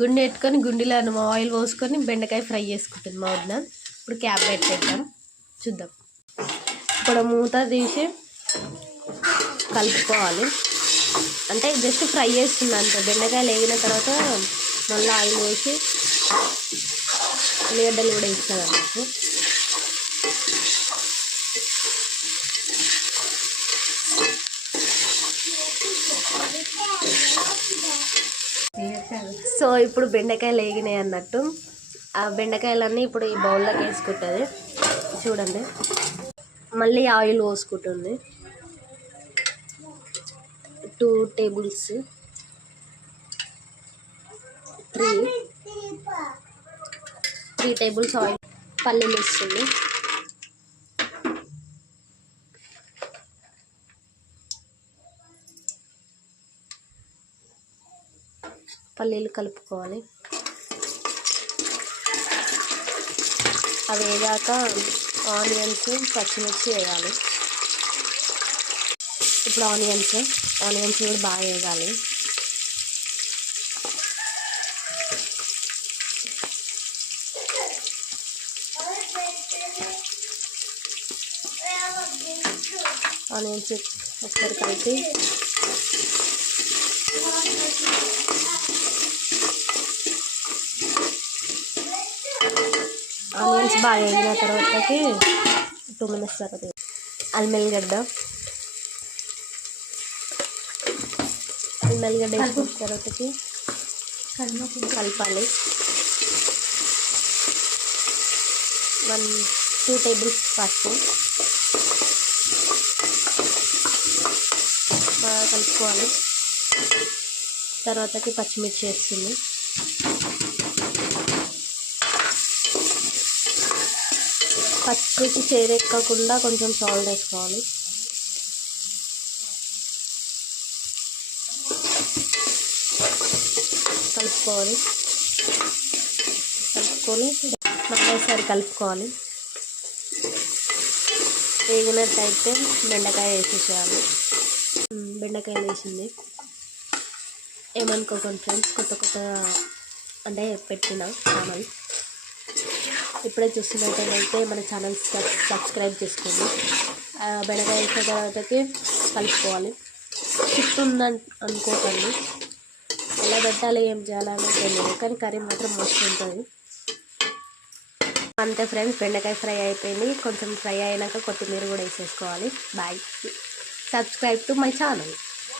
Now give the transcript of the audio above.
గుండె పెట్టుకొని గుండెలో ఆయిల్ పోసుకొని బెండకాయ ఫ్రై చేసుకుంటుంది మా వదిన. ఇప్పుడు క్యాప్ పెట్టేద్దాం, చూద్దాం. ఇప్పుడు మూత తీసి కలుపుకోవాలి. అంటే జస్ట్ ఫ్రై చేస్తుంది అంతే. బెండకాయలు వేగిన తర్వాత మళ్ళీ ఆయిల్ వేసి ఉల్లిగడ్డలు కూడా వేస్తుంది అన్నట్టు. సో ఇప్పుడు బెండకాయలు వేగినాయి అన్నట్టు. ఆ బెండకాయలన్నీ ఇప్పుడు ఈ బౌల్లోకి వేసుకుంటుంది. చూడండి, మళ్ళీ ఆయిల్ పోసుకుంటుంది. 2 tables, 3 tables oil. పల్లీలు వేస్తుంది. పల్లీలు కలుపుకోవాలి. అవి వేగాక ఆనియన్స్, పచ్చిమిర్చి వేయాలి. ఇప్పుడు ఆనియన్స్ కూడా బాగా వేగాలి. ఆనియన్స్ ఒకసారి కలిపి ఆనియన్స్ బాగా వేగిన తర్వాతకి 2 minutes తర్వాత అల్లం ఎల్లిగడ్డ వేసుకున్న తర్వాతకి కలపాలి. 2 tables పసుపు బాగా కలుపుకోవాలి. తర్వాతకి పచ్చిమిర్చి వేస్తుంది. పచ్చిమిర్చి చేదెక్కకుండా కొంచెం సాల్ట్ వేసుకోవాలి. కలుపుకొని మళ్ళీసారి కలుపుకోవాలి. వేగినట్టయితే బెండకాయ వేసేసేయాలి. బెండకాయలు వేసింది. ఏమనుకోకండి ఫ్రెండ్స్, కొత్త అంటే పెట్టిన ఛానల్ ఇప్పుడే చూస్తున్నట్టయితే మన ఛానల్ సబ్స్క్రైబ్ చేసుకోండి. బెండకాయ వేసిన తర్వాతకి కలుపుకోవాలి. చిట్టుందని అనుకోకండి, ఎలా పెట్టాలి ఏం చేయాలని తెలియదు, కానీ కర్రీ మాత్రం మస్తు ఉంటుంది. అంతే ఫ్రెండ్స్, బెండకాయ ఫ్రై అయిపోయింది. కొంచెం ఫ్రై అయినాక కొత్తిమీర కూడా వేసేసుకోవాలి. Bye, subscribe to my channel.